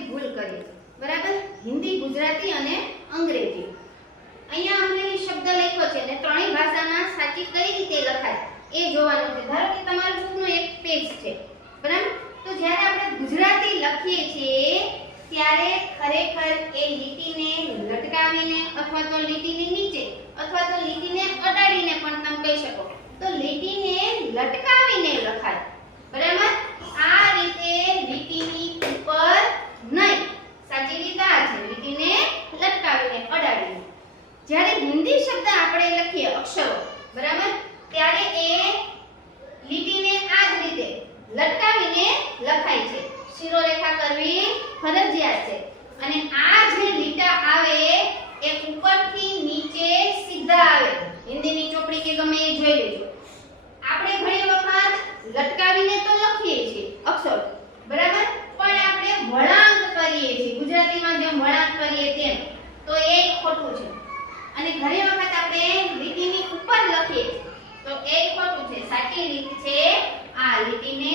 એક ભૂલ કરીએ, બરાબર? હિન્દી, ગુજરાતી અને અંગ્રેજી. અહીંયા અમને શબ્દ લખ્યો છે અને ત્રણેય ભાષામાં સાચી કઈ રીતે લખાય એ જોવાનું છે. ધારો કે તમારા બુકનું એક પેજ છે, બરાબર? તો જ્યારે આપણે ગુજરાતી લખીએ છીએ ત્યારે ખરેખર એ લીટીને લટકાવીને અથવા તો લીટીની નીચે અથવા તો લીટીને અડાડીને પણ તમે કહી શકો. તો લીટીને લટકાવીને લખાય, બરાબર? આ રીતે લીટીની ઉપર નહીં. સાચી રીત આ છે, લીટીને લટકાવીને અડાડીને. જ્યારે હિન્દી શબ્દ આપણે લખીએ અક્ષરો, બરાબર, ત્યારે એ લીટીને આ જ રીતે લટકાવીને લખાય છે. શિરોરેખા કરવી ફરજિયાત છે અને આ જે લીટા આવે એ ઉપરથી નીચે સીધા આવે. હિન્દીની ચોપડી કે ગમે એ જોઈ લેજો. આપણે ઘણી વખત લટકાવીને તો લખીએ છીએ અક્ષર, બરાબર, પણ આપણે વળાંક કરીએ છીએ ગુજરાતીમાં જેમ વળાંક કરીએ તેમ. તો એ ખોટું છે. અને ઘણી વખત આપણે લીટીની ઉપર લખીએ તો એ ખોટું છે. સાચી રીત છે આ લીટીને